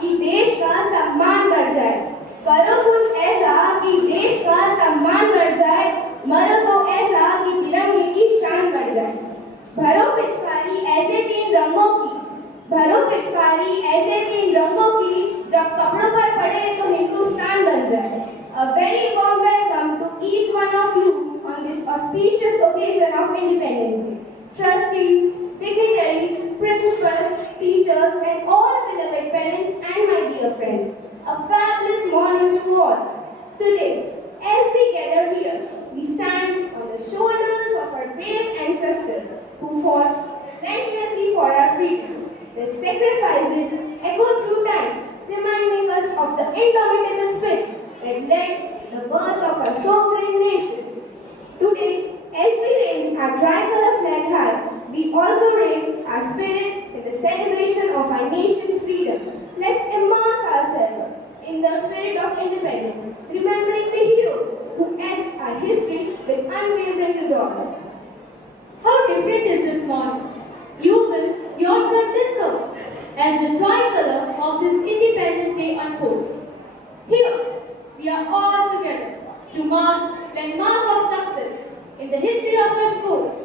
कि देश का सम्मान बढ़ जाए। करो कुछ ऐसा कि देश का सम्मान बढ़ जाए। मरो तो ऐसा कि तिरंगे की शान बढ़ जाए। भरो पिचकारी ऐसे तीन रंगों की, भरो पिचकारी ऐसे तीन रंगों की, जब कपड़ों पर पड़े तो हिंदुस्तान बन जाए। A very warm welcome to each one of you on this auspicious occasion of Independence Day. Trustees, dignitaries, principals, teachers, and all beloved parents and my dear friends, a fabulous morning to all. Today, as we gather here, we stand on the shoulders of our brave ancestors who fought relentlessly for our freedom. Their sacrifices echo through time, reminding us of the indomitable spirit that led the birth of our sovereign nation. Today, as we raise our tricolor flag high, we also raise our spirit in the celebration of our nation's freedom. Let's immerse ourselves in the spirit of independence, remembering the heroes who etched our history with unwavering resolve. How different is this morning? You will yourself discover as the tricolor of this Independence Day unfolds. Here, we are all together to mark landmark of success in the history of our school.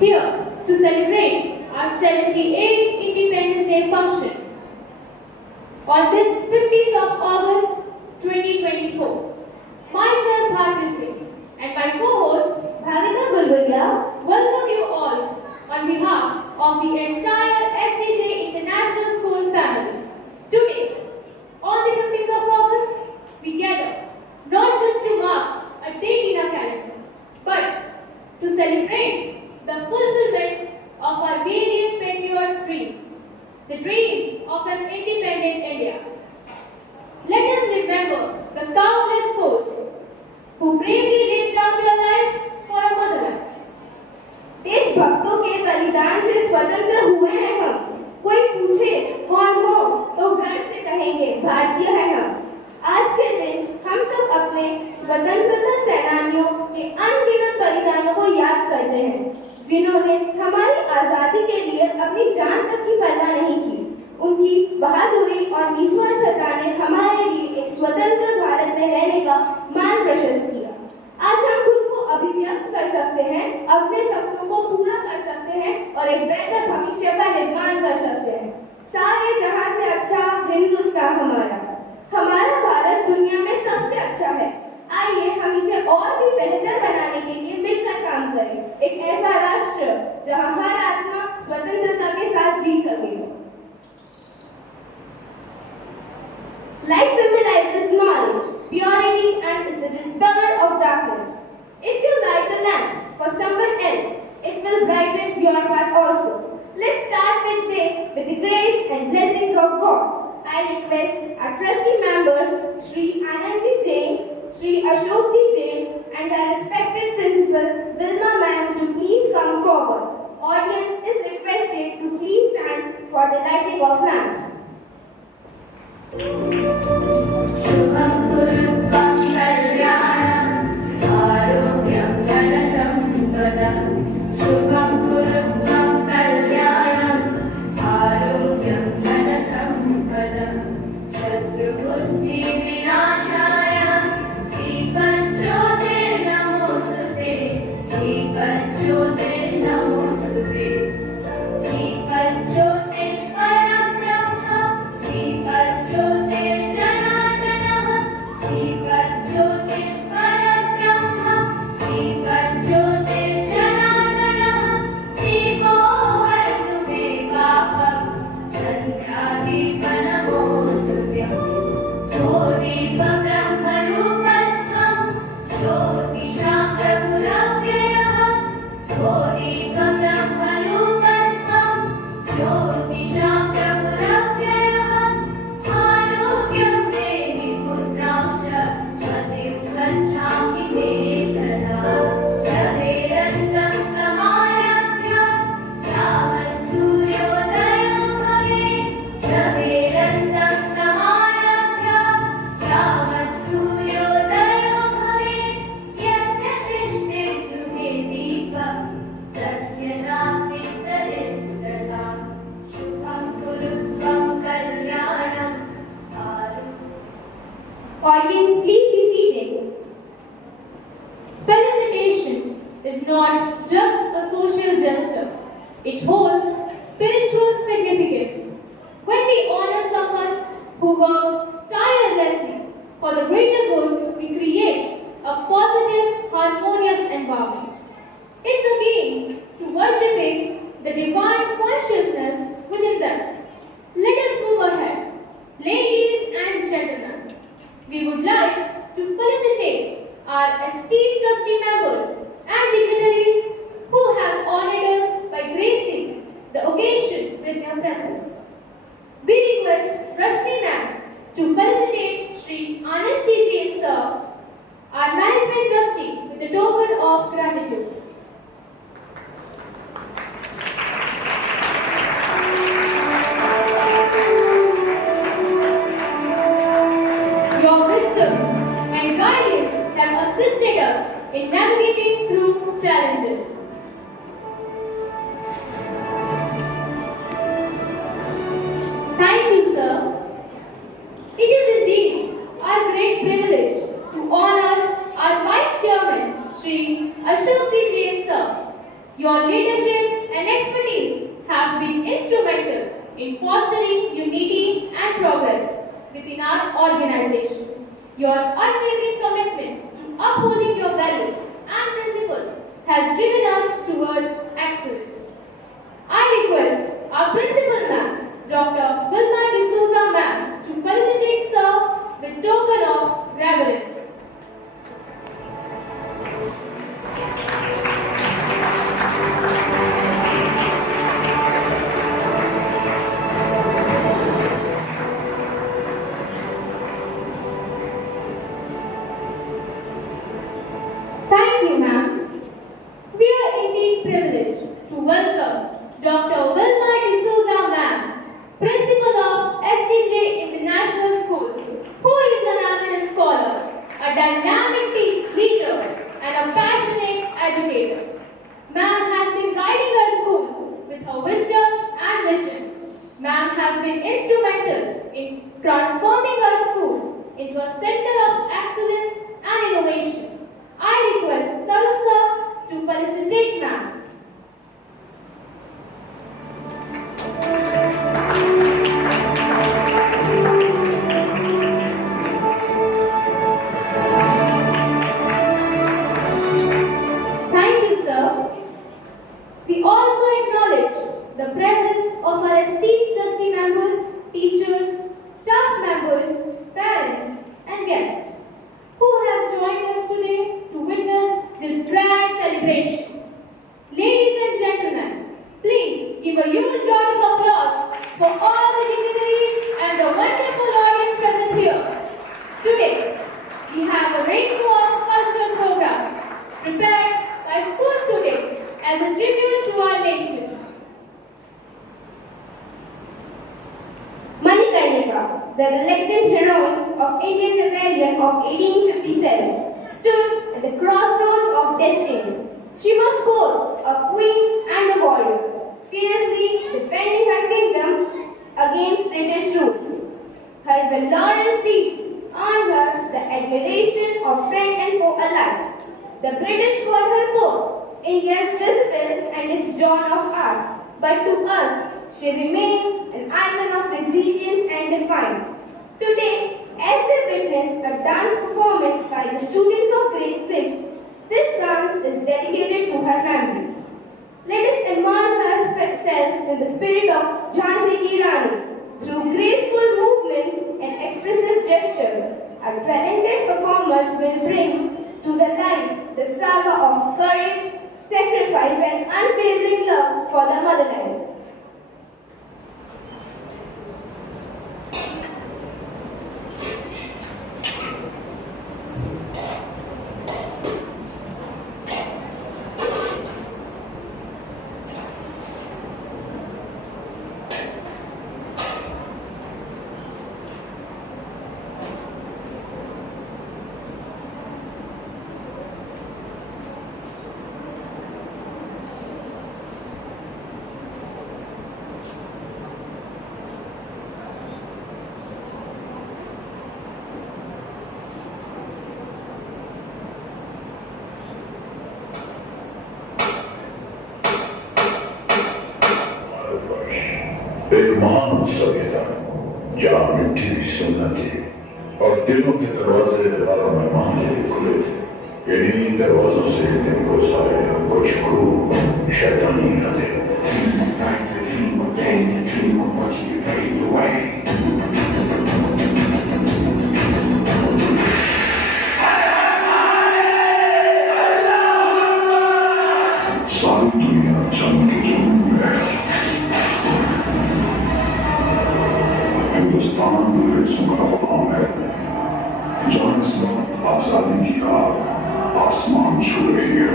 Here to celebrate our 78th Independence Day function on this 15th of August 2024. Myself Bharti Singh and my co-host Bhavika Bulbulia welcome you all on behalf of the entire SDJ International School family. Today, on the 15th of August, we gather not just to mark a date in our calendar, but to celebrate the fulfillment of our valiant patriots' dream, the dream of an independent India. Let us remember the countless souls who bravely laid down their life for our motherland. देशभक्तों के बलिदान से स्वतंत्र हुए हैं हम। कोई पूछे कौन हो तो गर्व से कहेंगे भारतीय हैं हम। आज के दिन हम सब अपने स्वतंत्रता सेनानियों के अनगिनत बलिदानों को याद करते हैं, जिन्होंने हमारी आजादी के लिए अपनी जान तक की परवाह नहीं की। उनकी बहादुरी और निस्वार्थता ने हमारे लिए एक स्वतंत्र भारत में रहने का मान प्रशस्त किया। आज हम खुद को अभिव्यक्त कर सकते हैं, अपने सपनों को पूरा कर सकते हैं और एक बेहतर भविष्य का निर्माण कर सकते हैं। सारे जहां से अच्छा हिंदुस्तान हमारा, हमारा भारत दुनिया में सबसे अच्छा है। आइए हम इसे और भी बेहतर बनाने के लिए मिलकर काम करें। एक ऐसा राष्ट्र जहां हर आत्मा स्वतंत्रता के साथ जी सके। Light symbolizes knowledge, purity, and is the dispeller of darkness. If you light a lamp for someone else, it will brighten your path also. Let's start with the grace and blessings of God. I request our trustee members, Shri Anandji Jain, Shri Ashokji Jain, and our respected principal, Vilma Ma'am, to please come forward. Audience is requested to please stand for the lighting of lamp. शुभं कुरुत्वं कल्याणं आरोग्यं धनसम्पदं शुभं कुरुत्वं कल्याणं आरोग्यं धनसम्पदं शत्रुबुद्धिविनाशाय दीपज्योतिर्नमोऽस्तुते दीपज्योतिर्नमोऽस्तुते दीपज्योतिर्परब्रह्म दीपज्योतिर्जनार्दनः दीपज्योतिर्परब्रह्म दीपज्योतिर्जनार्दनः दीपो हरतु मे पापं सन्ध्यादीपनमोऽस्तुते ओ दीपब्रह्मरूपस्थं ज्योतिषां प्रभुरव्ययः ओ not just a social gesture. It holds spiritual significance. When we honor someone who works tirelessly for the greater good, we create a positive, harmonious environment. It's akin to worshipping the divine consciousness within them. Let us move ahead. Ladies and gentlemen, we would like to felicitate our esteemed trustee members and dignitaries who have honored us by gracing the occasion with their presence. We request Rashmi ma'am to felicitate Sri Anand Ji sir, our management trustee, with a token of gratitude. Your wisdom and guidance have assisted us in navigating through challenges. Thank you, sir. It is indeed our great privilege to honor our Vice Chairman, Sri Ashok Ji sir. Your leadership and expertise have been instrumental in fostering unity and progress within our organization. Your unwavering commitment to upholding your values and principles has driven us towards excellence. I request our principal ma'am, Dr. Vilma D'Souza ma'am, to felicitate sir with token of reverence. Thank you, ma'am. We are indeed privileged to welcome Dr. Vilma D'Souza ma'am, Principal of STJ International School, who is an eminent scholar, a dynamic team leader, and a passionate educator. Ma'am has been guiding our school with her wisdom and vision. Ma'am has been instrumental in transforming our school into a center of excellence and innovation. I request Tarun sir to felicitate ma'am. Thank you, sir. We also acknowledge the presence of our esteemed trustee members, teachers, staff members, parents, and guests who have joined us today to witness this grand celebration. Ladies and gentlemen, please give a huge round of applause for all the dignitaries and the wonderful audience present here. Today, we have a rainbow of cultural programs prepared by school students as a tribute to our nation. Manikarnika, the reluctant heroine of Indian Rebellion of 1857, stood at the crossroads of destiny. She was both a queen and a warrior, fiercely defending her kingdom against British rule. Her valorous deed earned her the admiration of friend and foe alike. The British called her both India's Jezebel and its Joan of Arc, but to us, she remains an icon of resilience and defiance. Today, as we witness a dance performance by the students of grade 6, this dance is dedicated to her memory. Let us immerse ourselves in the spirit of Jhansi Ki Rani. Through graceful movements and expressive gestures, our talented performers will bring to the light the saga of courage, sacrifice, and unwavering love for the motherland. एक महान सभ्यता जहाँ मिट्टी की सुन्नत थी और दिलों के दरवाजे हर मेहमान के लिए खुले थे। इन्हीं दरवाजों से दिन को सारे कुछ खूब शैतानी आते। Dream of pain and dream of watching you fade away. सारी दुनिया जंग के जुनून में है। हिंदुस्तान अंग्रेजों का गुलाम है। जहाँ इस वक्त आजादी की आग आसमान छू रही है।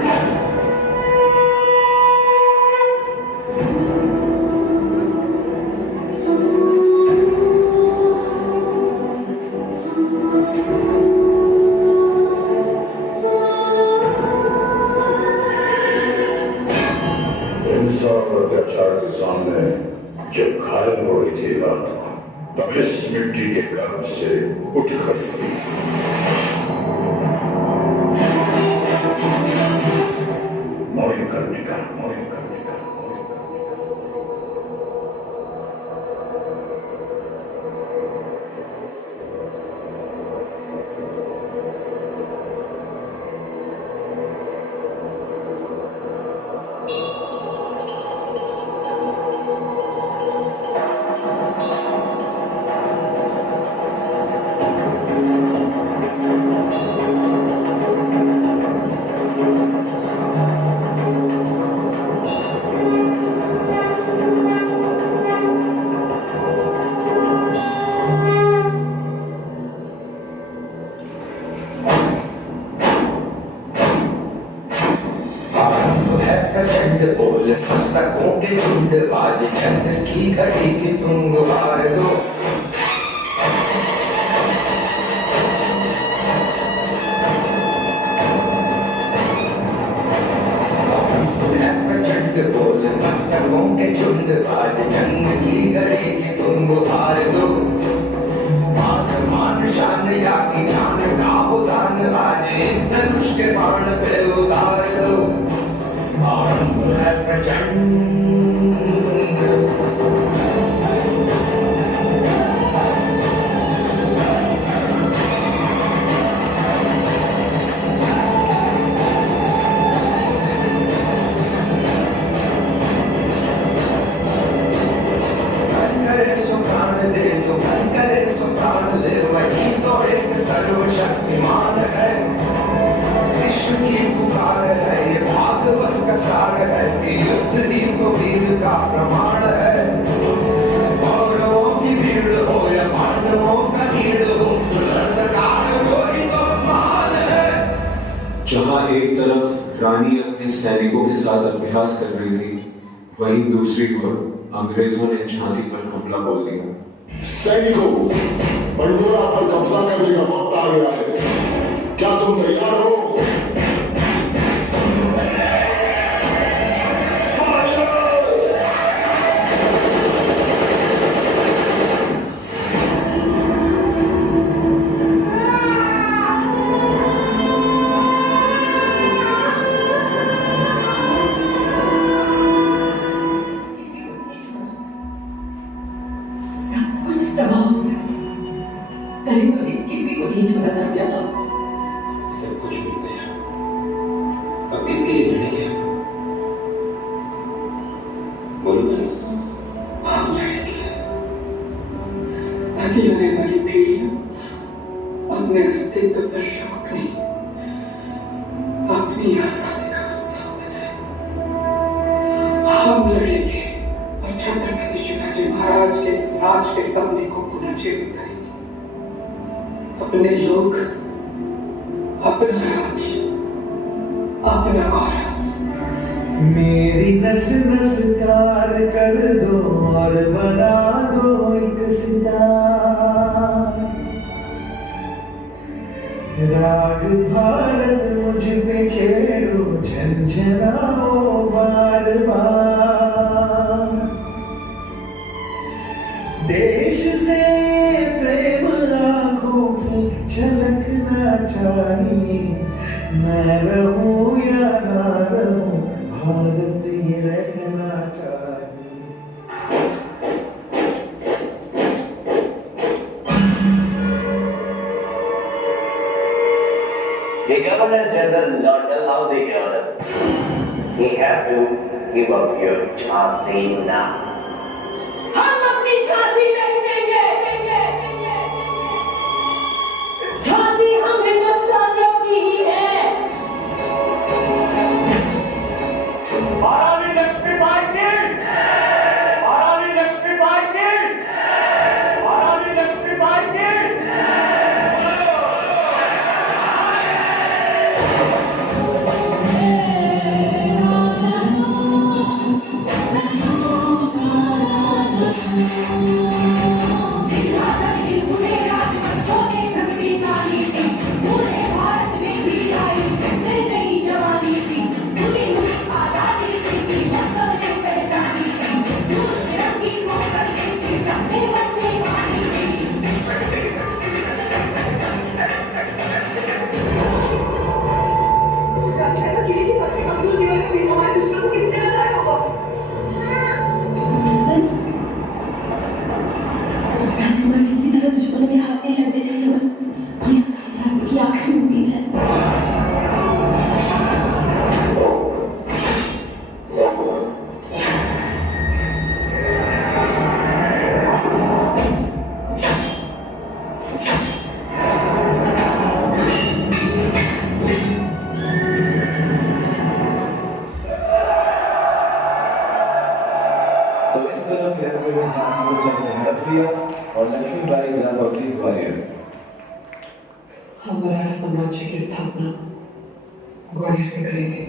अत्याचार के सामने जब घायल हो रही थी आत्मा, तब इस मिट्टी के गर्भ से उठ खड़ी हुई। मौन करने का बोल पुस्तकों के झुंड बाज चंद्र की घड़ी की तुम गुहार दो। प्रचंड बोल पुस्तकों के झुंड बाज चंद्र की घड़ी की तुम गुहार दो। मान मान शान या की जान का उदान आज एक धनुष के बाण पे उतार दो। आरंभ है प्रचंड। जो प्राण दे जो मन करे सो प्राण ले वही तो एक सर्वशक्तिमान है। विश्व की पुकार है ये भागवत का सार है कि युद्ध ही तो वीर का प्रमाण है। कौरवों की भीड़ हो या पांडवों का भीड़ हो जो लड़ सका कोई तो महान है। जहाँ एक तरफ रानी अपने सैनिकों के साथ अभ्यास कर रही थी, वहीं दूसरी ओर अंग्रेजों ने झांसी पर हमला बोल दिया। सैनिकों, बंडोरा पर कब्जा करने का वक्त आ गया है। क्या तुम तैयार हो? किसी को नहीं छोड़ा ना प्यारा। सब कुछ मिट गया, अब किसके लिए लड़ेंगे? बोलो मैंने हम लड़ेंगे ताकि आने वाली पीढ़ियां अपने अस्तित्व पर शौक नहीं, अपनी आजादी का उत्सव मनाए। हम लड़ेंगे और छत्रपति शिवाजी महाराज के स्वराज के सपने को पुनः जीवित करेंगे। अपने लोग, अपना राज्य, अपना गौरव। मेरी नस नस कार कर दो और बना दो एक सितार। राग भारत मुझ पे छेड़ो, झंझनाओ बार बार। देश से प्रेम आँखों से झलकना चाहिए। मैं रहूं या ना रहूं, भारत ही रहना चाहिए। Governor General Lord Dalhousie orders. We have to give up your Jhansi now. हम अपनी झांसी नहीं देंगे। झांसी हम हिंदुस्तानियों की ही है। महारानी लक्ष्मीबाई की, महारानी लक्ष्मीबाई की, महारानी लक्ष्मीबाई की। सिंहासन की पूरे राज्य पर सोने भगती नारी थी। पूरे भारत में भी आई कैसे नई जवानी थी। पूरी हुई आजादी की हम सबने पहचानी थी। दूर तिरंगी को करके थी सबने मन में मानी थी। सबसे कमजोर दीवार में भी हमारे दुश्मन को किसने लगाया होगा। किसी तरह दुश्मनों के हाथ नहीं लगने चाहिए। ये झांसी की आखिरी उम्मीद है। तो इस तरफ लखनऊ में झांसी को जंग से हड़प लिया और लक्ष्मीबाई जयाप्रति ग्वालियर। हम मराठा साम्राज्य की स्थापना ग्वालियर से करेंगे।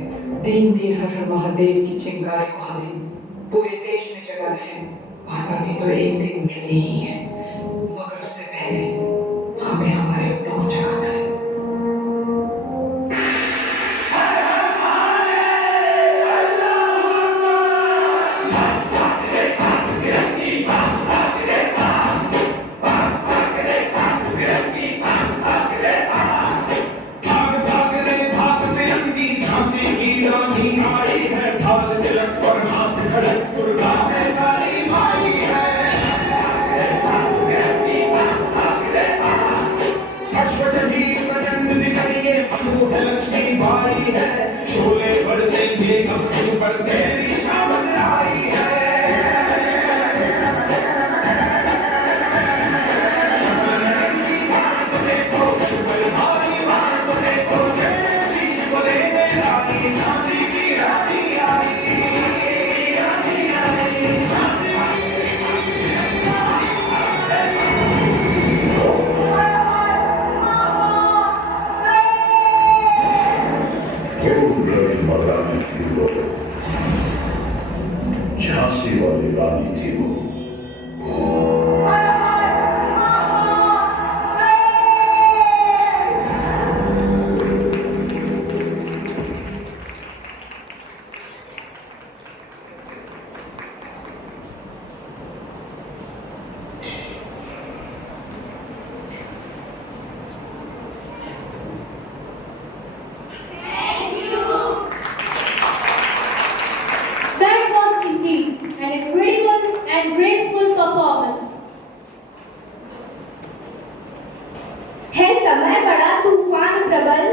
दिन दिन हर हर महादेव की चिंगारी को हमें पूरे देश में जगह है। आजादी तो एक दिन मिलनी ही है, मगर उससे पहले हमें हमारे अपनों को जगाना है। शोले बरसेंगे हम तुझ पर तेरी शामत आई है। शतरंगी भारत देखो, शुभलधारी भारत देखो, तेरे शीश को देने रानी झांसी की रानी आई। झांसी महारानी थी वो, झांसी वाली रानी थी वो। That was indeed an incredible and graceful performance. है समय बड़ा तूफान प्रबल,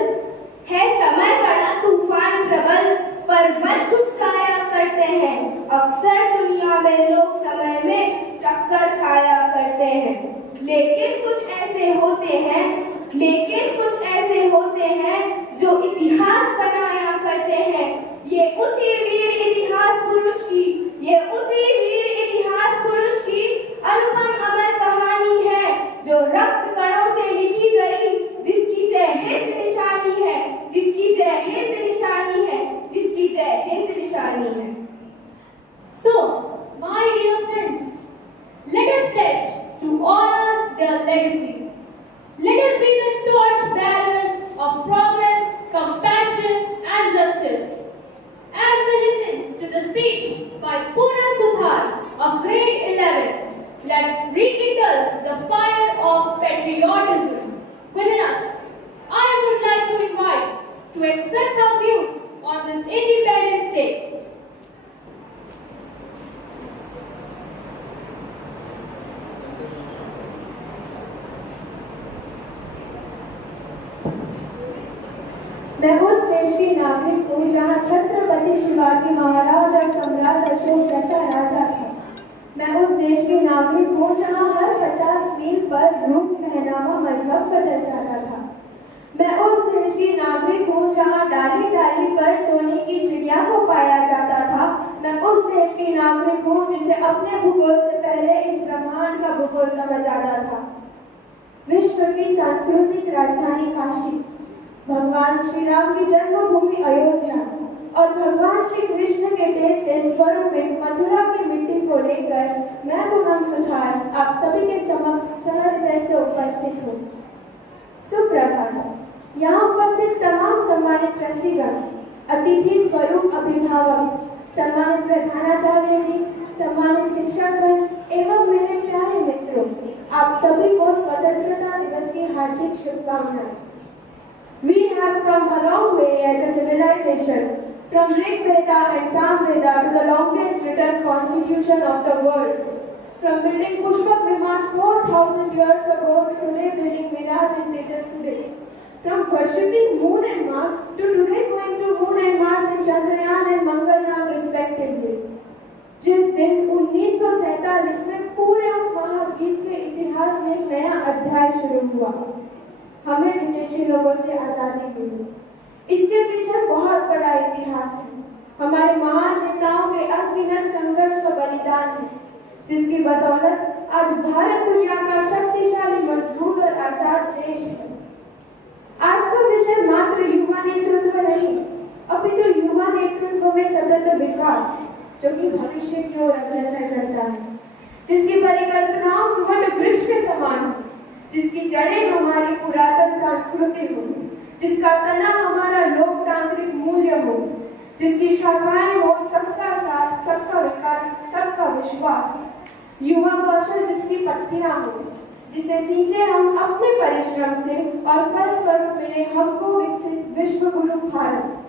है समय बड़ा तूफान प्रबल, पर्वत झुक जाया करते हैं। अक्सर दुनिया में लोग समय में चक्कर खाया करते हैं। लेकिन कुछ ऐसे होते हैं जो इतिहास बनाया करते हैं। ये उसी वीर इतिहास पुरुष की अनुपम अमर कहानी है, जो रक्त कणों से लिखी गई, जिसकी जय हिंद निशानी है, जिसकी जय हिंद निशानी है, जिसकी जय हिंद निशानी है। So, my dear friends, let us pledge to honor their legacy. Let us be the torch bearers of progress, compassion, and justice. As we listen to the speech by Poonam Sudhar of grade 11, let's rekindle the fire of patriotism within us. I would like to invite to express our views on this Independence Day. जहाँ छत्रपति शिवाजी महाराज और सम्राट अशोक जैसा राजा था। मैं उस देश के नागरिक हूँ जहाँ हर 50 मील पर रूप, पहनावा, मजहब बदल जाता था। मैं उस देश की नागरिक हूँ जहाँ डाली डाली पर सोने की चिड़िया को पाया जाता था। मैं उस देश की नागरिक हूँ जिसे अपने भूगोल से पहले इस ब्रह्मांड का भूगोल समझ आता था। विश्व की सांस्कृतिक राजधानी काशी, भगवान श्री राम की जन्मभूमि अयोध्या और भगवान श्री कृष्ण के तेज से स्वरूपित मथुरा की मिट्टी को लेकर मैं पूनम सुधार आप सभी के समक्ष सहृदय से उपस्थित हूँ। सुप्रभात। यहाँ उपस्थित तमाम सम्मानित ट्रस्टीगण, अतिथि स्वरूप अभिभावक, सम्मानित प्रधानाचार्य जी, सम्मानित शिक्षकगण एवं मेरे प्यारे मित्रों, आप सभी को स्वतंत्रता दिवस की हार्दिक शुभकामनाएं। We have come a long way as a civilization, from Rig Veda and Sam Veda to the longest written constitution of the world. From building Pushpak Viman 4,000 years ago to today building Miraj and Tejas today. From worshipping Moon and Mars to today going to Moon and Mars in Chandrayaan and Mangalyaan respectively. जिस दिन 1947 में पूरे उपमहाद्वीप के इतिहास में एक नया अध्याय शुरू हुआ, हमें विदेशी लोगों से आजादी मिली। इसके पीछे बहुत बड़ा इतिहास है। हमारे महान नेताओं के अनगिनत संघर्ष का बलिदान है, जिसकी बदौलत आज भारत दुनिया का शक्तिशाली, मजबूत और आजाद देश है। आज का विषय मात्र युवा नेतृत्व नहीं, अपितु युवा नेतृत्व में सतत विकास, जो कि भविष्य की ओर अग्रसर करता है, जिसकी परिकल्पनाओं सुवर्ण वृक्ष के समान हो, जिसकी जड़ें हमारी पुरातन संस्कृति हो, जिसका तना हमारा लोकतांत्रिक मूल्य हो, जिसकी शाखाएं हो सबका साथ, सबका विकास, सबका विश्वास, युवा कौशल जिसकी पत्तियां हो, जिसे सींचे हम अपने परिश्रम से और फलस्वरूप मिले हमको विकसित विश्व गुरु भारत।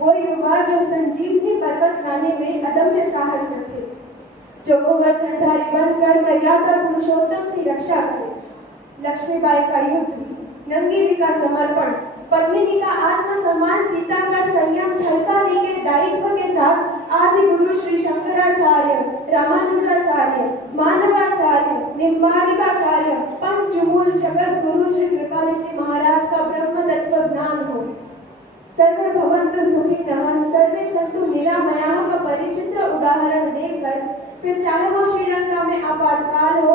वो युवा जो संजीवनी पर्वत लाने में अदम्य साहस रखे, जो गोवर्धनधारी बनकर मर्यादा पुरुषोत्तम की रक्षा करे। लक्ष्मीबाई का युद्ध, नंगीरी का समर्पण, पद्मिनी का आत्मसम्मान, सीता का संयम, छलकानी के दायित्व के साथ आदि गुरु श्री शंकराचार्य, रामानुजाचार्य, मानवाचार्य, निम्बारिकाचार्य, पंचमूल जगत गुरु श्री कृपाली जी महाराज का ब्रह्म तत्व ज्ञान हो। सर्वे भवन्तु सुखिनः, सर्वे सन्तु निरामयाः का परिचित्र उदाहरण देखकर फिर चाहे वो श्रीलंका में आपातकाल हो,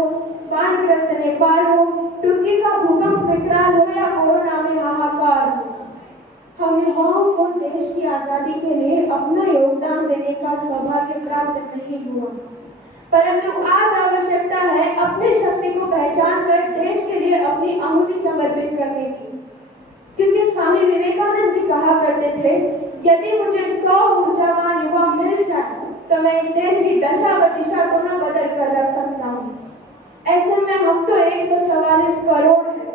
बाढ़ग्रस्त नेपाल हो, तुर्की का भूकंप विकराल हो या कोरोना में हाहाकार हो, हम युवाओं को देश की आजादी के लिए अपना योगदान देने का सौभाग्य प्राप्त नहीं हुआ, परंतु आज आवश्यकता है अपनी शक्ति को पहचान कर देश के लिए अपनी आहुति समर्पित करने की। क्योंकि स्वामी विवेकानंद जी कहा करते थे, यदि मुझे 100 ऊर्जावान युवा मिल जाए तो मैं इस देश की दशा व दिशा को न बदल कर रख सकता हूँ। ऐसे में हम तो 144 करोड़ हैं,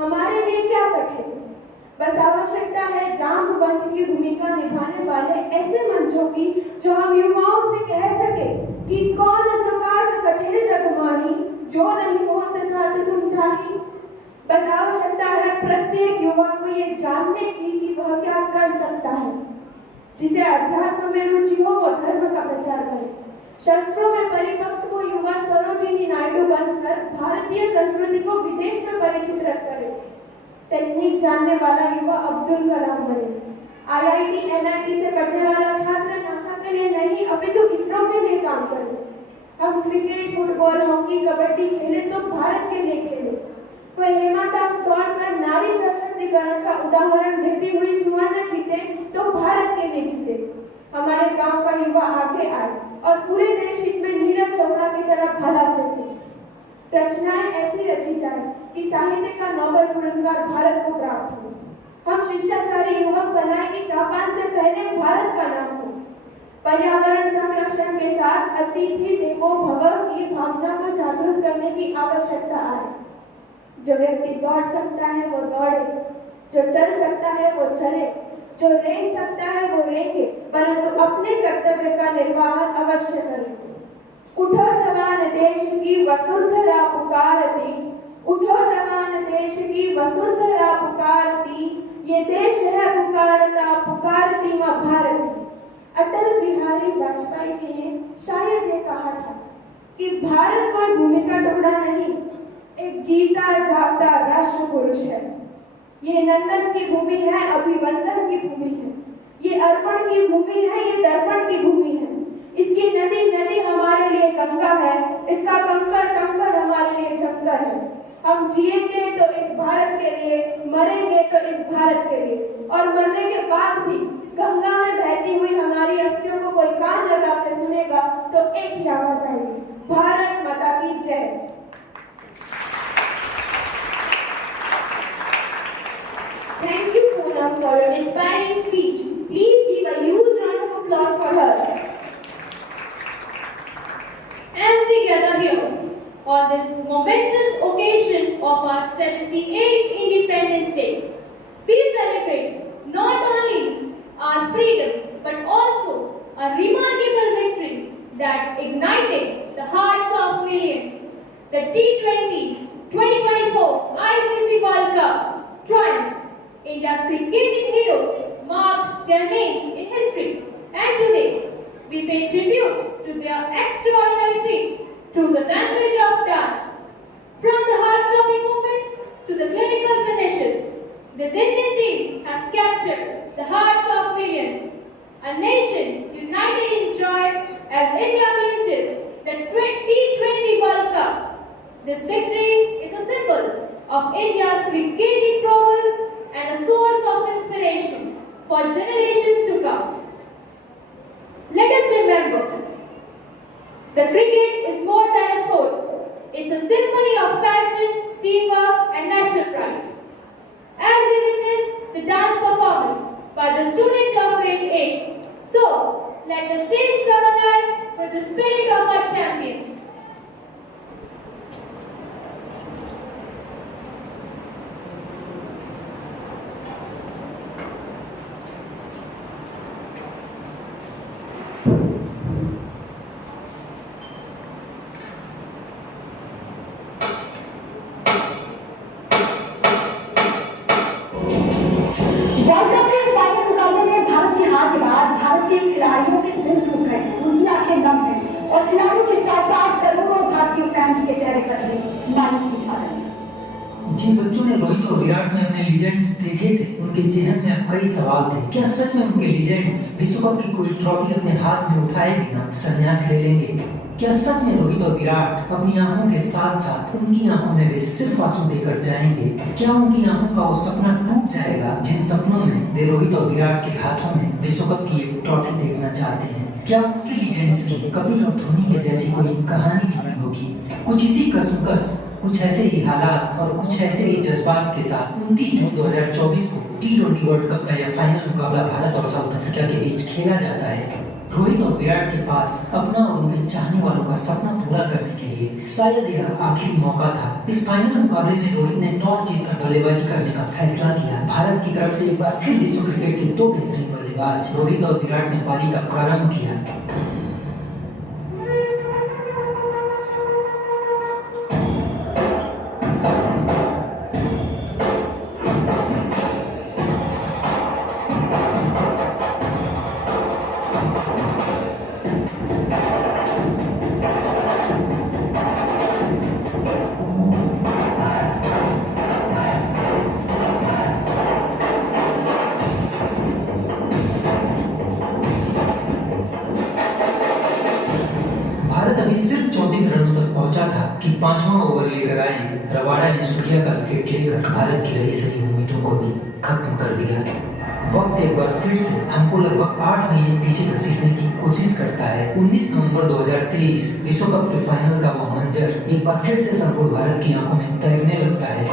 हमारे लिए क्या कठिन, बस आवश्यकता है जांबवंत की भूमिका निभाने वाले ऐसे मंचों की, जो हम युवाओं से कह सके कि कौन सुकाज कठिन जग माही, जो नहीं हो तथा तुम ठाही। बस आवश्यकता है प्रत्येक युवा को ये जानने की कि वह क्या कर सकता है। जिसे अध्यात्म में रुचि हो वो धर्म का प्रचार करे, शस्त्रों में परिपक्व वो युवा सरोजिनी नायडू बनकर भारतीय संस्कृति को विदेश में परिचित करे, तकनीक जानने वाला युवा अब्दुल कलाम बने, IIT NIT से पढ़ने वाला छात्र नासा के लिए नहीं अपितु इसरो के लिए काम करे। हम क्रिकेट, फुटबॉल, हॉकी, कबड्डी खेले तो भारत के लिए खेले। कोई हेमा दास दौड़कर नारी सशक्तिकरण का उदाहरण देती हुई स्वर्ण जीते तो भारत के लिए जीते। हमारे गांव का युवा आगे आए और पूरे देश हित में नीरज चोपड़ा की तरह भला फेंके। रचनाएं ऐसी रची जाए कि साहित्य का नोबेल पुरस्कार भारत को प्राप्त हो। हम शिष्टाचारी युवक बनाए कि जापान से पहले भारत का नाम हो। पर्यावरण संरक्षण के साथ अतिथि देवो भव की भावना को जागरूक करने की आवश्यकता आए। जो व्यक्ति दौड़ सकता है वो दौड़े, जो चल सकता है वो चले, जो रेंग सकता है वो रेंगे, परंतु अपने कर्तव्य का निर्वाहन अवश्य करे। उठो जवान देश की वसुंधरा पुकारती, उठो जवान देश की वसुंधरा पुकारती, ये देश है पुकारता पुकारती माँ भारत। अटल बिहारी वाजपेयी जी ने शायद ये कहा था कि भारत कोई भूमि का टुकड़ा नहीं, एक जीता जागता राष्ट्र पुरुष है। ये नंदन की भूमि है, अभिवंदन की भूमि है, ये अर्पण की भूमि है, ये दर्पण की भूमि है। इसकी नदी नदी हमारे लिए गंगा है, इसका कंकड़ कंकड़ हमारे लिए जंगल है। हम जिएंगे तो इस भारत के लिए, मरेंगे तो इस भारत के लिए, और मरने के बाद भी गंगा में बहती हुई हमारी अस्थियों को कोई कान लगा के सुनेगा तो एक ही आवाज आएगी, भारत माता की जय। Thank you, Poonam, for your inspiring speech. Please give a huge round of applause for her. As we gather here on this momentous occasion of our 78th Independence Day, we celebrate not only our freedom but also a remarkable victory that ignited the hearts of millions. The T20 2024 ICC World Cup triumph. India's cricketing heroes marked their names in history, and today we pay tribute to their extraordinary feat through the language of dance. From the heart-stopping movements to the clinical finishes, this Indian team has captured the hearts of millions. A nation united in joy as India clinches the T20 World Cup. This victory is a symbol of India's cricketing prowess and a source of inspiration for generations to come. Let us remember, the cricket is more than a sport. It's a symphony of passion, teamwork and national pride. As we witness the dance performance by the students of grade 8, so let the stage come alive with the spirit of our champions. जिन बच्चों ने रोहित और विराट में अपने legends देखे थे, उनके चेहरे में अब कई सवाल थे। क्या सच में उनके लीजेंड्स विश्व कप की कोई ट्रॉफी अपने हाथ में उठाए बिना संन्यास ले लेंगे? क्या सच में रोहित और विराट अपनी आंखों के साथ साथ उनकी आंखों में भी सिर्फ आंसू देकर जाएंगे? क्या उनकी आंखों का वो सपना टूट जाएगा जिन सपनों में वे रोहित और विराट के हाथों में विश्व कप की एक ट्रॉफी देखना चाहते हैं? क्या उनके लीजेंड्स की कपिल और धोनी के जैसी कोई कहानी भी होगी? कुछ इसी कसमकस, कुछ ऐसे ही हालात और कुछ ऐसे ही जज्बात के साथ 29 जून 2024 को T20 वर्ल्ड कप का यह फाइनल मुकाबला भारत और साउथ अफ्रीका के बीच खेला जाता है। रोहित और विराट के पास अपना और उनके चाहने वालों का सपना पूरा करने के लिए शायद यह आखिरी मौका था। इस फाइनल मुकाबले में रोहित ने टॉस जीतकर बल्लेबाजी करने का फैसला किया। भारत की तरफ से एक बार फिर विश्व क्रिकेट के दो बेहतरीन बल्लेबाज रोहित और विराट ने पारी का प्रारंभ किया। पांचवां ओवर लेकर आए रबाडा ने सूर्या का विकेट लेकर भारत की रही सभी उम्मीदों को भी खत्म कर दिया। वक्त एक बार फिर से हमको लगभग 8 महीने पीछे घसीटने की कोशिश करता है। 19 नवंबर 2023 विश्व कप के फाइनल का वो मंजर एक बार फिर से संपूर्ण भारत की आंखों में तैरने लगता है।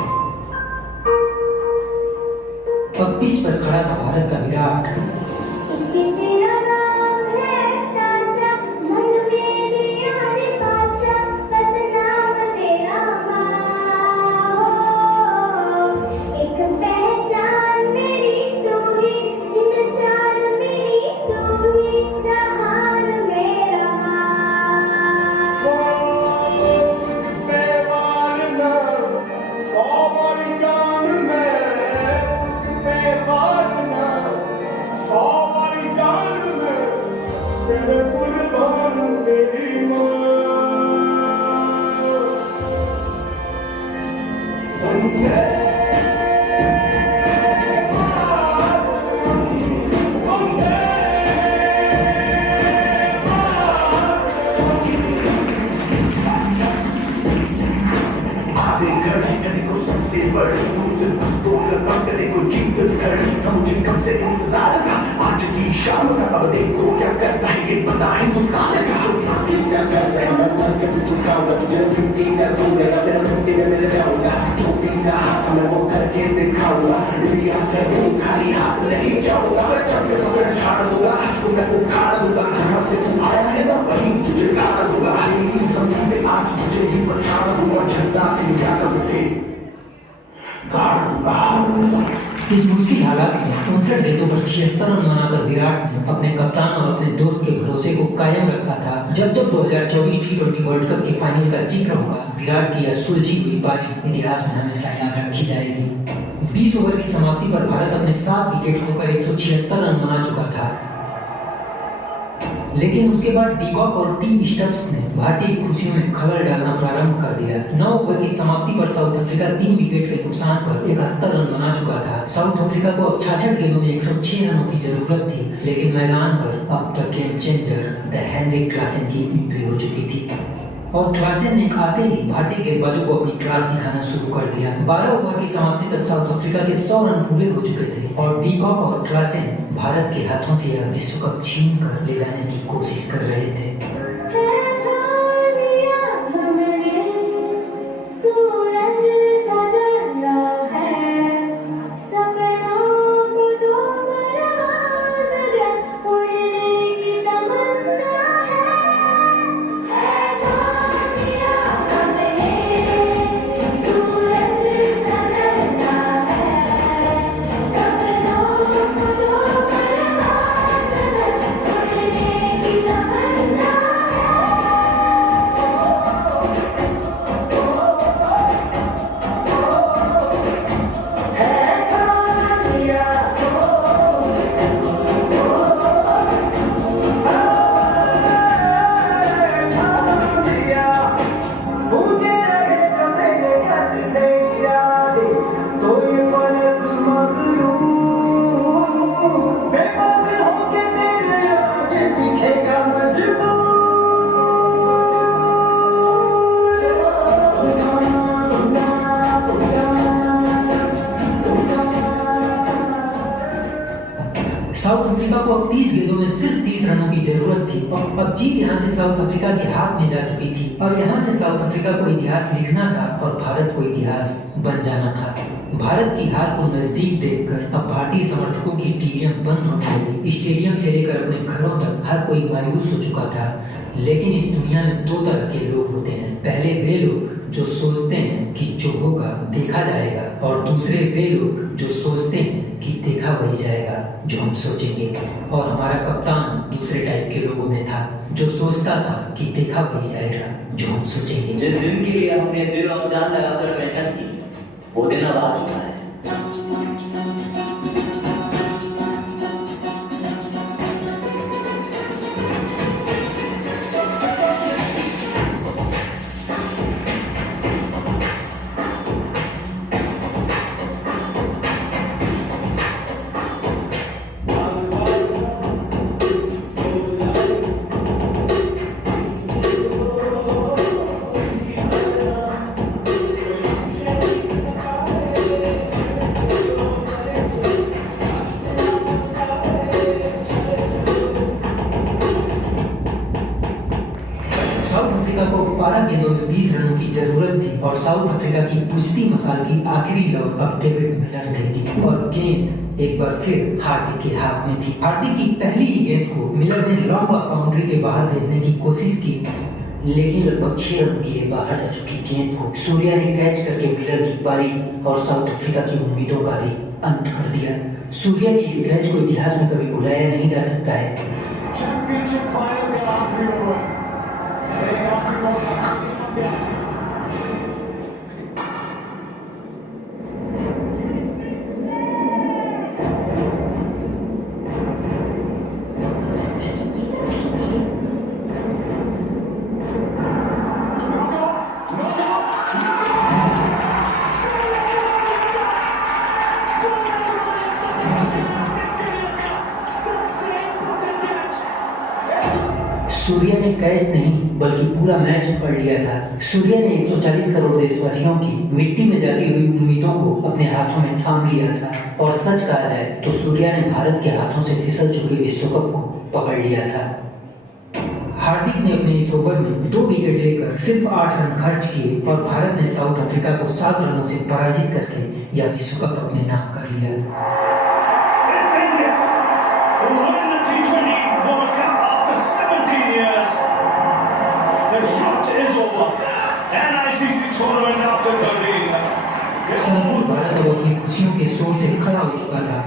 तब पिच पर खड़ा था भारत का विराट। Sorry, John, man. तेरे कुर्बान मेरी माँ से इंतजार का आज की शाम का अब देखो क्या करता है ये पता हिंदुस्तान का क्या करता है मर के तुझे खाऊंगा तुझे मिट्टी कर दूंगा या फिर मिट्टी में मिल जाऊंगा टोपी का हाथ मैं वो करके दिखाऊंगा लिया से हूँ खाली हाथ नहीं जाऊंगा मैं चढ़ के तुम्हें छाड़ दूंगा तो मैं उखाड़ दूंगा जहाँ से तू आया है ना वहीं तुझे गाड़ दूंगा जमीन पे आज तुझे ही पछाड़ दूंगा झंडा इंडिया का उठे गाड़ दूंगा। इस मुश्किल हालात में 59 गेंदों पर 76 रन बनाकर विराट ने अपने कप्तान और अपने दोस्त के भरोसे को कायम रखा था। जब 2024 T20 वर्ल्ड कप के फाइनल का जिक्र होगा, विराट की यह सुलझी हुई पारी इतिहास में हमेशा याद रखी जाएगी। 20 ओवर की समाप्ति पर भारत अपने 7 विकेट खोकर 176 रन बना चुका था, लेकिन उसके बाद डीकॉक और टी स्टब्स ने भारतीय खुशियों में खबर डालना प्रारंभ कर दिया। 9 ओवर की समाप्ति पर साउथ अफ्रीका 3 विकेट के नुकसान पर 71 रन बना चुका था। साउथ अफ्रीका को अब 66 गेंदों में 106 रनों की जरूरत थी, लेकिन मैदान पर अब तक game changer the Heinrich Klaasen की एंट्री हो चुकी थी और क्लासेन ने आते ही भारतीय गेंदबाजों को अपनी क्लास दिखाना शुरू कर दिया। 12 ओवर की समाप्ति तक साउथ अफ्रीका के 100 रन पूरे हो चुके थे और डीकॉक और क्लासेन भारत के हाथों से यह विश्व कप छीन कर ले जाने की कोशिश कर रहे थे। साउथ अफ्रीका को अब 30 गेंदों में सिर्फ 30 रनों की जरूरत थी और अब जीत यहां से साउथ अफ्रीका के हाथ में जा चुकी थी। अब यहां से साउथ अफ्रीका को इतिहास लिखना था और भारत को इतिहास बन जाना था। भारत की हार को नजदीक देखकर अब भारतीय समर्थकों की टीवियां बंद होने लगी। स्टेडियम से लेकर अपने घरों तक हर कोई मायूस हो चुका था। लेकिन इस दुनिया में 2 तरह के लोग होते हैं। पहले वे लोग जो सोचते हैं कि जो होगा देखा जाएगा, और दूसरे वे लोग जो सोचते हैं कि देखा वही जाएगा जो हम सोचेंगे। और हमारा कप्तान दूसरे टाइप के लोगों में था, जो सोचता था कि देखा वही जाएगा जो हम सोचेंगे। जिस दिन के लिए हमने दिल और जान लगाकर मेहनत की, वो दिन अब आ चुका है। को 12 गेंदों में 20 रनों की जरूरत थी और साउथ अफ्रीका की बुझती मसाल की आखिरी लव अब डेविड मिलर देगी और गेंद एक बार फिर हार्दिक के हाथ में थी। हार्दिक की पहली ही गेंद को मिलर ने लॉन्ग बाउंड्री के बाहर भेजने की कोशिश की, लेकिन लगभग 6 रन के लिए बाहर जा चुकी गेंद को सूर्या ने कैच करके मिलर की पारी और साउथ अफ्रीका की उम्मीदों का भी अंत कर दिया। सूर्या के इस कैच को इतिहास में कभी भुलाया नहीं जा सकता है। सूर्या ने कैच नहीं बल्कि पूरा मैच पढ़ लिया था। सूर्या ने 140 करोड़ देशवासियों की मिट्टी में जाती हुई उम्मीदों को अपने हाथों में थाम लिया था। और सच कहा जाए तो सूर्या ने भारत के हाथों से फिसल चुके विश्व कप को पकड़ लिया था। हार्दिक ने अपने इस ओवर में 2 विकेट लेकर सिर्फ 8 रन खर्च किए और भारत ने साउथ अफ्रीका को 7 रनों से पराजित करके यह विश्व कप अपने नाम कर लिया। It's India, who won the T20 World Cup after 17 years. The drought is over. An ICC tournament after 13. संपूर्ण भारत अब अपनी खुशियों के शोर से खड़ा हो चुका था।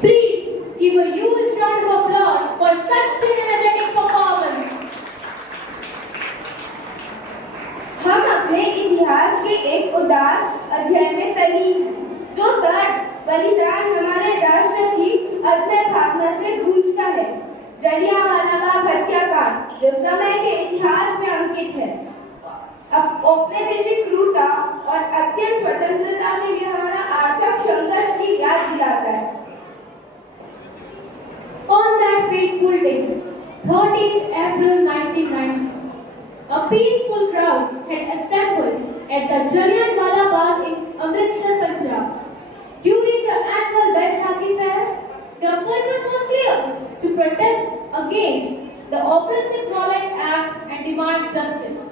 Please give a huge round of applause for such an energetic performance. हम अपने इतिहास के एक उदास अध्याय में तल्लीन हैं, जो दर्द बलिदान हमारे राष्ट्र की अदम्य भावना से गूंजता है। जलियांवाला बाग हत्याकांड जो समय के इतिहास में अंकित है, अब औपनिवेशिक क्रूरता और अत्यंत स्वतंत्रता के लिए हमारा आर्थिक संघर्ष की याद दिलाता है। On that fateful day, 13th April 1990, a peaceful crowd had assembled at the Jallianwala Bagh in Amritsar, Punjab. During the annual Baisakhi fair, the purpose was clear: to protest against the Oppressive Rowlatt Act and demand justice.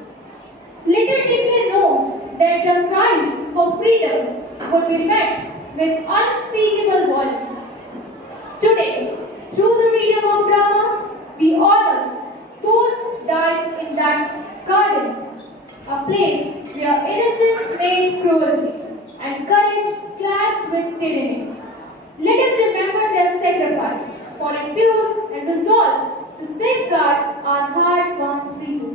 Little did they know that the cries for freedom would be met with unspeakable violence. Today, through the medium of drama, we honor those who died in that garden, a place where innocence met cruelty and courage clashed with tyranny. Let us remember their sacrifice for refuse and resolve to safeguard our hard-won freedom.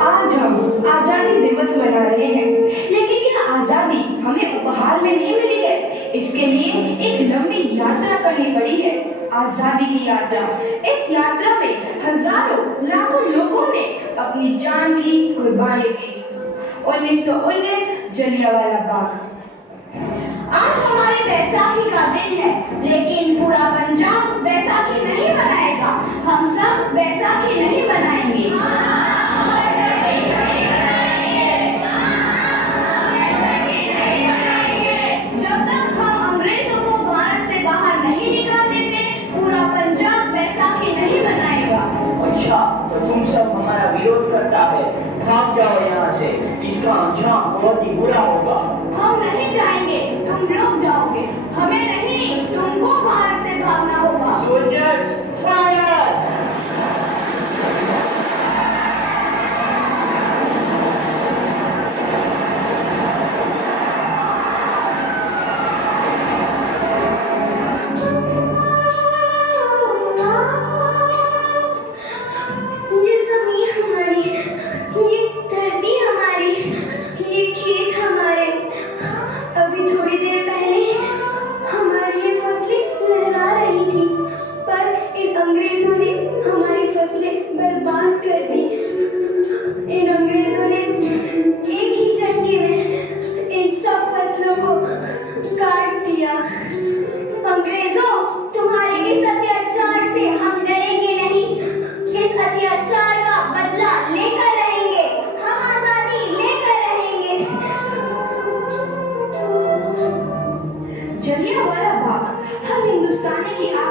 आज हम आजादी दिवस मना रहे हैं, लेकिन यह आजादी हमें उपहार में नहीं मिली है। इसके लिए एक लंबी यात्रा करनी पड़ी है, आजादी की यात्रा। इस यात्रा में हजारों लाखों लोगों ने अपनी जान की कुर्बानी दी। 1919 जलियांवाला बाग। आज हमारी बैसाखी का दिन है, लेकिन पूरा पंजाब बैसाखी नहीं मनाएगा। हम सब बैसाखी नहीं मनाएंगे। जब तक हम अंग्रेजों को भारत से बाहर नहीं निकाल देते, पूरा पंजाब बैसाखी नहीं मनाएगा। अच्छा, तो तुम सब हमारा विरोध करता है, भाग जाओ यहाँ से। इसका अंजाम बहुत ही बुरा होगा। हम नहीं जाएंगे, तुम लोग जाओगे। हमें नहीं, तुमको भारत से भागना होगा। Soldiers fire! ये जमीन हमारी, ये धरती हमारी, ये खेत हमारे। अभी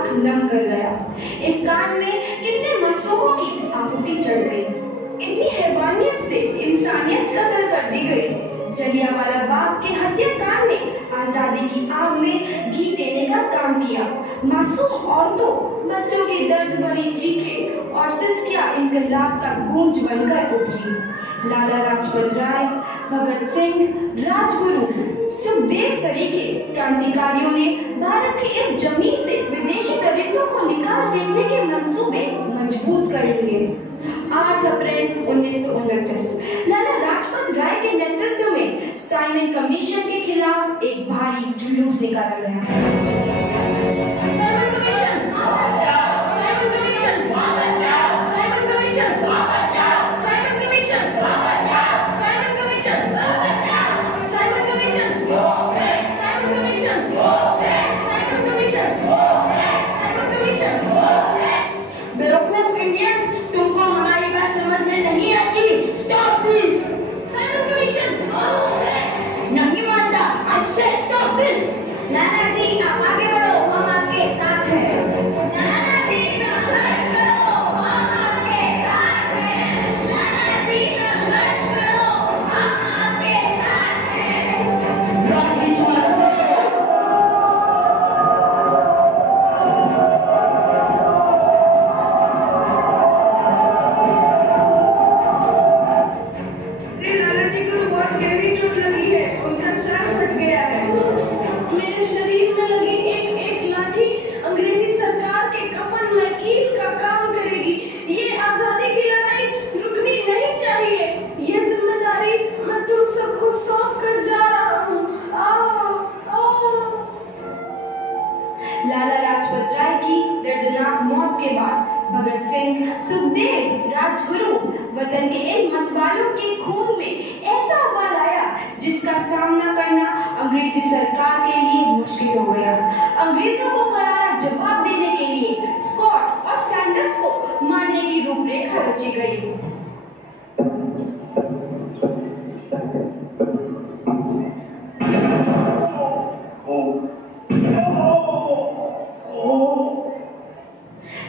आंख नम कर गया। इस कांड में कितने मासूमों की आहुति चढ़ गई, इतनी हैवानियत से इंसानियत कत्ल कर दी गई। जलियांवाला बाग के हत्याकांड ने आजादी की आग में घी देने का काम किया। मासूम औरतों, बच्चों की दर्द भरी चीखें और सिसकियां इनकलाब का गूंज बनकर उभरी। लाला लाजपत राय, भगत सिंह, राजगुरु, सुखदेव सरीखे क्रांतिकारियों ने भारत की इस जमीन से विदेशी दलितों को निकाल फेंकने के मंसूबे मजबूत कर लिए। 8 अप्रैल 1929 लाला लाजपत राय के नेतृत्व में साइमन कमीशन के खिलाफ एक भारी जुलूस निकाला गया। साइमन कमीशन वापस जाओ, साइमन कमीशन वापस जाओ, साइमन कमीशन वापस जाओ, साइमन कमीशन वापस जाओ, साइमन कमीशन वापस जाओ, Simon commission go back, Simon commission go back, Simon commission go back, Simon commission go back. बेवकूफ इंडियंस, तुमको हमारी बात समझ में नहीं आती। Stop this. Simon commission go back. नहीं मानता। आई से स्टॉप दिस। लाला जी आप आगे बढ़ो, हम आपके साथ हैं। लाला जी संघर्ष करो, हम आपके साथ हैं। लाला जी संघर्ष करो, हम आपके साथ हैं। लाठी चार्ज करो। लाला जी को तो बहुत गहरी चोट लगी है, उनका सर फट गया है। मेरे शरीर में लगी एक लाठी अंग्रेजी सरकार के कफन में कील का काम करेगी। ये आजादी की लड़ाई रुकनी नहीं चाहिए। ये जिम्मेदारी मैं तुम सबको सौंप कर जा रहा हूँ। लाला लाजपत राय की दर्दनाक मौत के बाद भगत सिंह, सुखदेव, राजगुरु वतन के इन मतवालों के खून में ऐसा उबाल आया जिसका सामना करना अंग्रेजी सरकार के लिए मुश्किल हो गया। अंग्रेजों को करारा जवाब देने के लिए स्कॉट और सैंडर्स को मारने की रूपरेखा रची गई।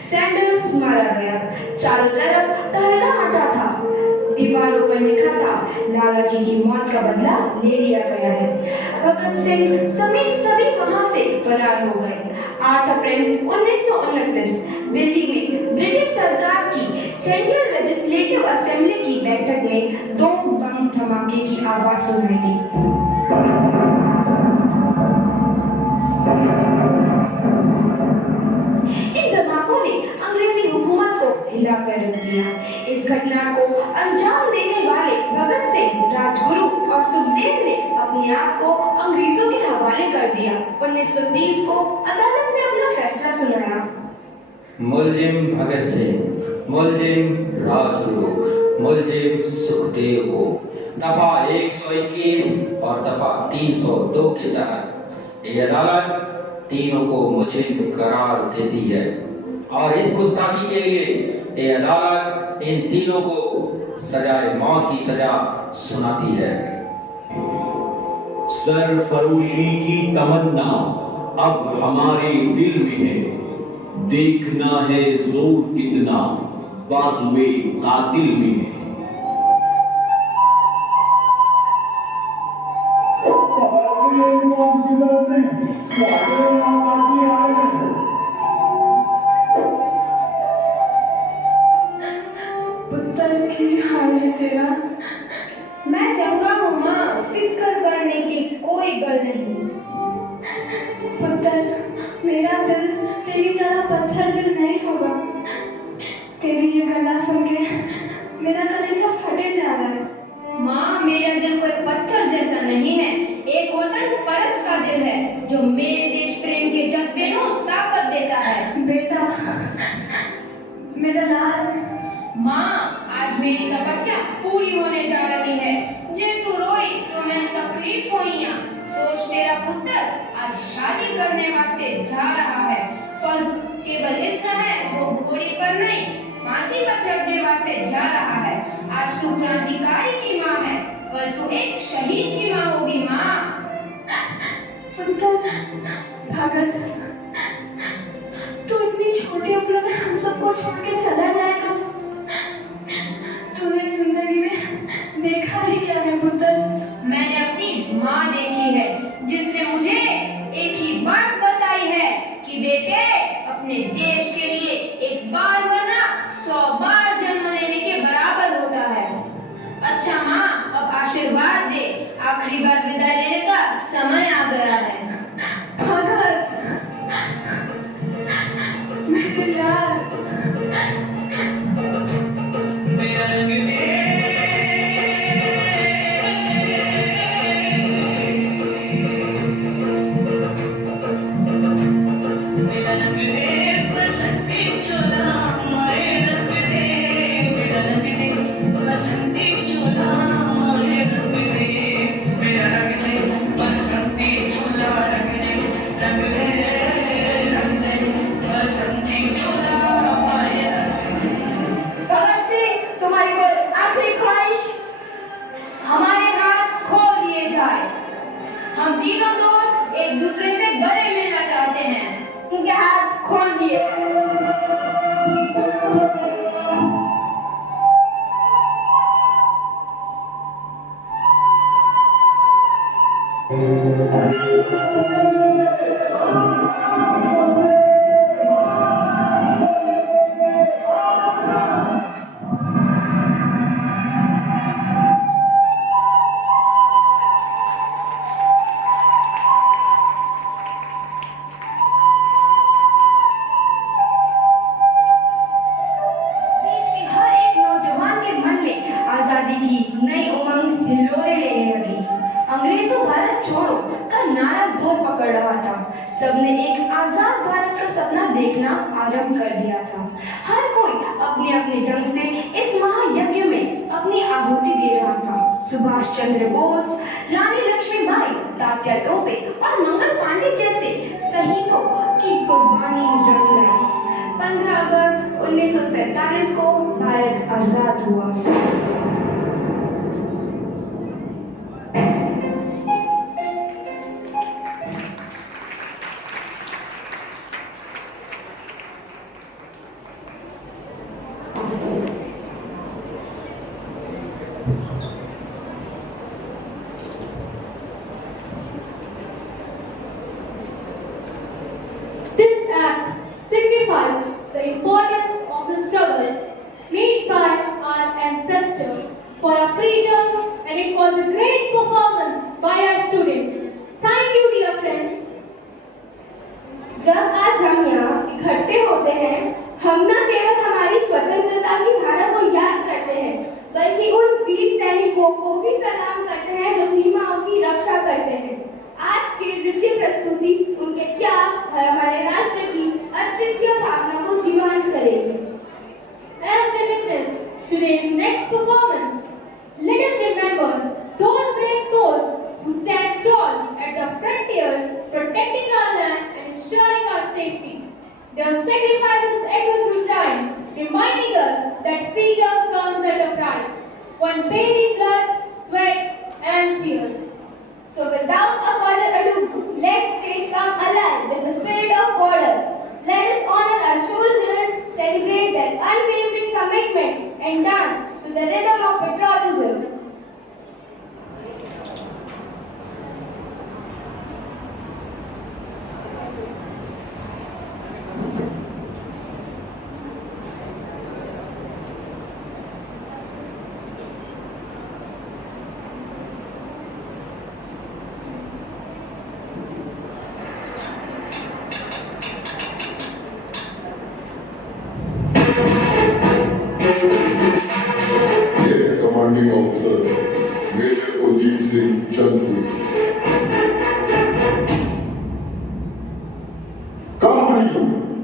सैंडर्स मारा गया। चारों तरफ तहलका मचा था। दीवारों पर लिखा था, लाला जी की मौत का बदला ले लिया गया है। भगत सिंह समेत सभी वहां से फरार हो गए। 8 अप्रैल 1929 दिल्ली में ब्रिटिश सरकार की सेंट्रल लेजिस्लेटिव असेंबली की बैठक में 2 बम धमाके की आवाज सुनाई दी। इन धमाकों ने अंग्रेजी हुकूमत को हिलाकर रख दिया। इस घटना को अंजाम देने वाले भगत सिंह, राजगुरु और सुखदेव ने अपने आप को अंग्रेजों के हवाले कर दिया। 1930 को अदालत ने अपना फैसला सुनाया। मुलजिम भगत सिंह, मुलजिम राजगुरु, मुलजिम सुखदेव को दफा 121 और दफा 302 के तहत ये अदालत तीनों को मुजरिम करार देती है और इस गुस्ताखी के लिए ये अदालत इन तीनों को सजाए मौत की सजा सुनाती है। सरफरोशी की तमन्ना अब हमारे दिल में है, देखना है जोर कितना बाजुए कातिल में है। पुत्र की हाल है तेरा? मैं चंगा हूँ माँ, फिक्र करने की कोई गल नहीं। पुत्र, मेरा दिल तेरी तरह पत्थर दिल नहीं होगा। तेरी ये गला सुन के मेरा कलेजा फटे जा रहा है। माँ, मेरा दिल कोई पत्थर जैसा नहीं है, एक वतन परस्त का दिल है जो मेरे देश प्रेम के जज्बे को ताकत देता है। बेटा, मेरा लाल। माँ, आज मेरी तपस्या पूरी होने जा रही है। जे तू रोई तो मैंने तकलीफ होई। सोच, तेरा पुत्र आज शादी करने वास्ते जा रहा है। फर्क केवल इतना है, वो घोड़ी पर नहीं फांसी पर चढ़ने वास्ते जा रहा है। आज तू क्रांतिकारी की माँ है, कल तू एक शहीद की माँ होगी। माँ, पुत्र, भगत, तू छोटी उम्र में हम सबको छोड़ के चला जाएगा। तूने जिंदगी में देखा ही क्या है पुत्र? मैंने अपनी माँ देखी है, जिसने मुझे एक ही बात बताई है कि बेटे, अपने देश के लिए एक बार मरना 100 बार जन्म लेने के बराबर होता है। अच्छा माँ, अब आशीर्वाद दे, आखिरी बार विदाई लेने का समय आ गया है। भगत, मेरे लाल, हम तीनों दोस्त एक दूसरे से गले मिलना चाहते हैं। उनके हाथ खोल दिए सबने एक आजाद भारत का सपना देखना आरंभ कर दिया था। हर कोई अपने अपने ढंग से इस महायज्ञ में अपनी आहुति दे रहा था। सुभाष चंद्र बोस, रानी लक्ष्मीबाई, तात्या टोपे और मंगल पांडे जैसे शहीदों की कुर्बानी रंग लाई। 15 अगस्त 1947 को भारत आजाद हुआ। This act signifies the importance of the struggles made by our ancestors for our freedom, and it was a great performance by our students. Thank you, dear friends. जब आज हम यहाँ इकट्ठे होते हैं, हम न केवल हमारी स्वतंत्रता की धारा को याद करते हैं, बल्कि उन वीर सैनिकों को भी सलाम करते हैं जो सीमाओं की रक्षा करते हैं। आज की नृत्य प्रस्तुति उनके त्याग और हमारे राष्ट्र की अद्वितीय भावना को जीवंत करेगी। As we witness today's next performance, let us remember those brave souls who stand tall at the frontiers, protecting our land and ensuring our safety. Their sacrifices echo through time, reminding us that freedom comes at a price, one paid in blood, sweat, and tears. So without a further ado, let stage come alive with the spirit of order. Let us honor our soldiers, celebrate their unwavering commitment, and dance to the rhythm of patriotism. Commanding officer, Major Kuldeep Singh Chandpuri. Company,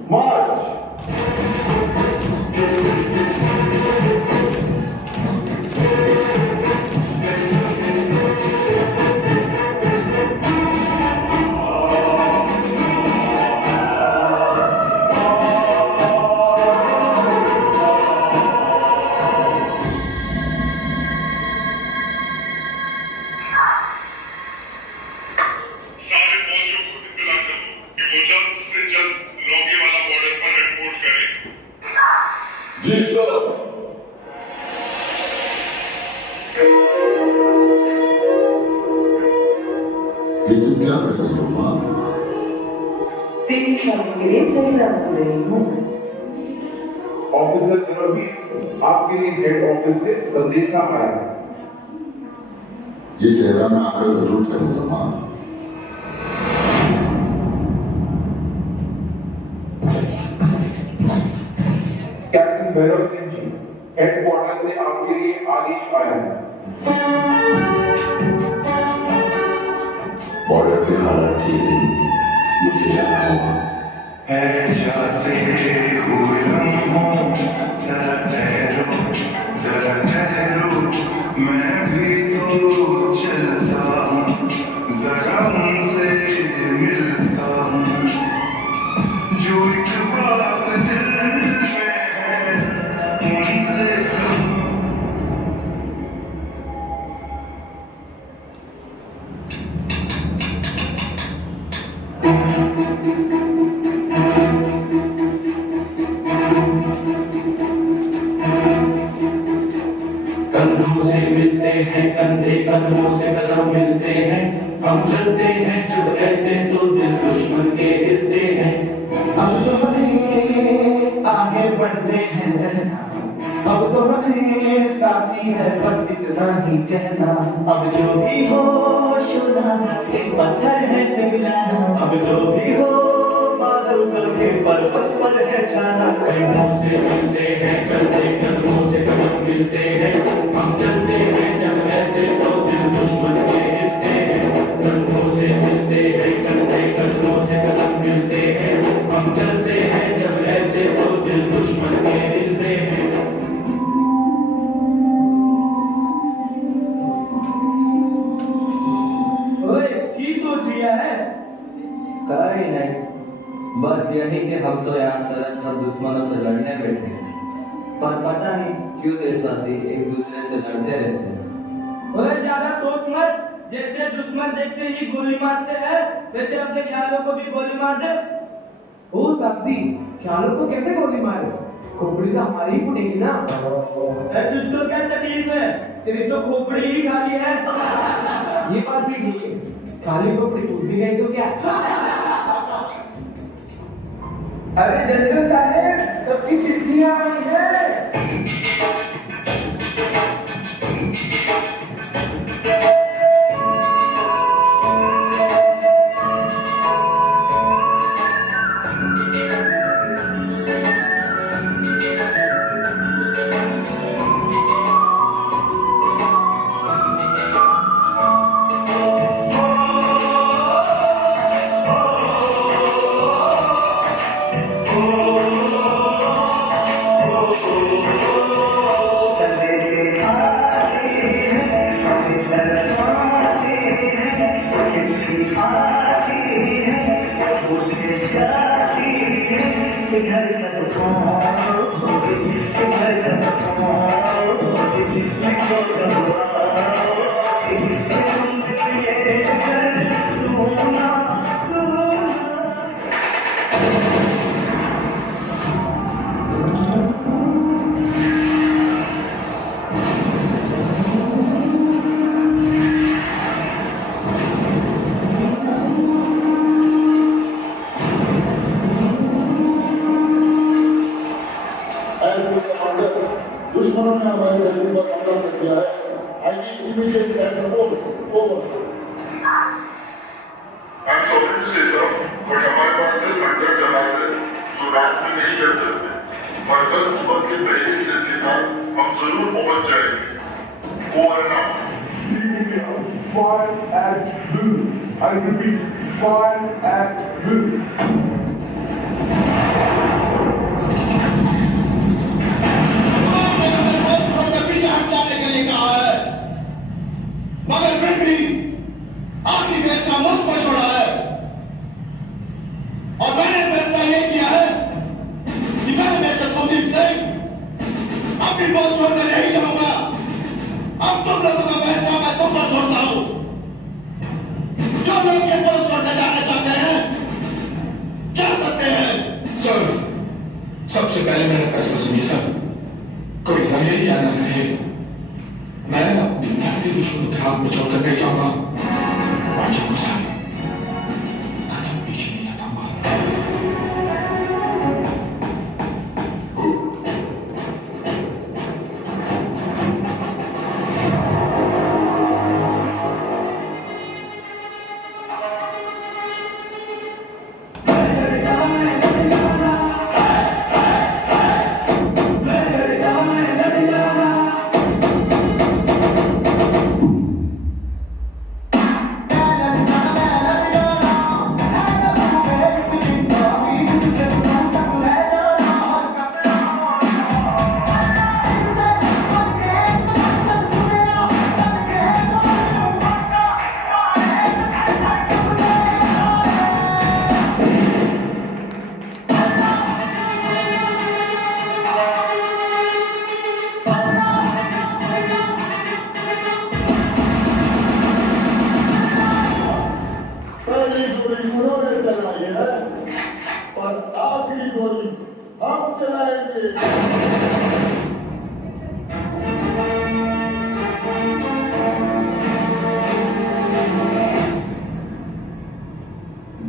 march! आपके लिए सही रख रही हूँ। Officer Draupadi, आपके लिए head office से संदेशा आया है। ये सेवा मैं आकर जरूर करूंगा मां। कैप्टन भैरव सिंह जी, हेडक्वार्टर से आपके लिए आदेश आया है। बॉर्डर पे हालात ठीक नहीं, मुझे जाना होगा। जाते हुए लम्हों, जरा ठहरो, मैं भी तो चलता हूँ, जरा उनसे मिलता हूँ, जो एक बात दिल में है उनसे कहूँ। कंधों से मिलते हैं कंधे, कदमों से कदम मिलते हैं, हम चलते हैं जब ऐसे तो दिल दुश्मन के हिलते हैं। अब तो हमें आगे बढ़ते हैं, अब तो हमें साथी है बस इतना ही कहना। अब जो भी हो सुना के पत्थर है पिघलाना, अब जो भी हो बादल बन के पर्वत पर है छाना। कंधों से मिलते हैं चलते, कदमों से कदम मिलते हैं, हम चलते हैं जब ऐसे तो दिल दुश्मन के हिलते हैं। कंधों से मिलते हैं चलते, कदमों से कदम मिलते हैं, हम चलते हैं जब ऐसे तो दिल दुश्मन के हिलते हैं। ओए, की सोच रिया है? कहीं नहीं, बस यही कि हम तो यहाँ सरहद पर दुश्मनों से लड़ने बैठे हैं, पर पता नहीं क्यों देशवासी एक दूसरे से लड़ते रहते हैं। ओए, ज्यादा सोच मत, जैसे दुश्मन देखते ही गोली मारते हैं वैसे अपने ख्यालों को भी गोली मार दे। ओ सब्जी, ख्यालों को कैसे गोली मारे? खोपड़ी तो हमारी ही फूटेगी ना। तुझको क्या तकलीफ है? तेरी तो खोपड़ी ही खाली है। ये बात भी ठीक है, खाली खोपड़ी फूटी गई तो क्या? अरे जनरल साहब, सबकी चिट्ठियां आई है। दुश्मनों ने हमारी धरती पर हमला कर दिया है। आइए immediate action over. I'm sorry to say sir, but हमारे पास सिर्फ 100 जहाज है जो रात में नहीं कर सकते, पर कल सुबह के पहले किरण के साथ हम जरूर पहुंच जाएंगे। Over and out. Team India, fire at will. I repeat, fire at will. मगर फिर भी आखिरी देश का मुल्क पर छोड़ा है और मैंने फैसला ये किया है कि मैं मेजर कुलदीप सिंह अपनी पोस्ट छोड़कर नहीं जाऊंगा। अब तुम लोगों का फैसला मैं तुम पर छोड़ता हूं। जो लोग ये पोस्ट छोड़ने जाना चाहते हैं जा सकते हैं। सर, सबसे पहले मेरा फैसला सुनिए सर, कोई हमें ही आना है। मैं अपनी धरती दुश्मनों के हाथ में छोड़कर नहीं जाऊंगा और जाऊंगा सर, कदम पीछे नहीं हटाऊंगा।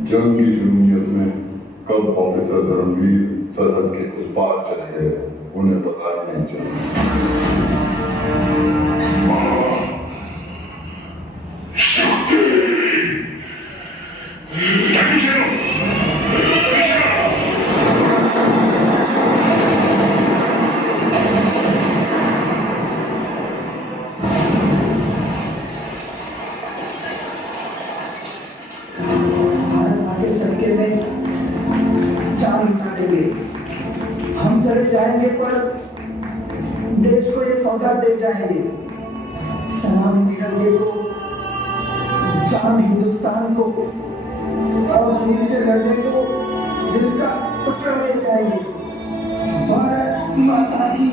जंग की जुनूनियत में कब ऑफिसर धर्मवीर सरहद के उस पार चले गए उन्हें पता ही नहीं चला। हम चले जाएंगे पर देश को ये सौगात दे जाएंगे, सलामी तिरंगे को, जान हिंदुस्तान को, और फिर से लड़ने को दिल का टुकड़ा दे जाएंगे। भारत माता की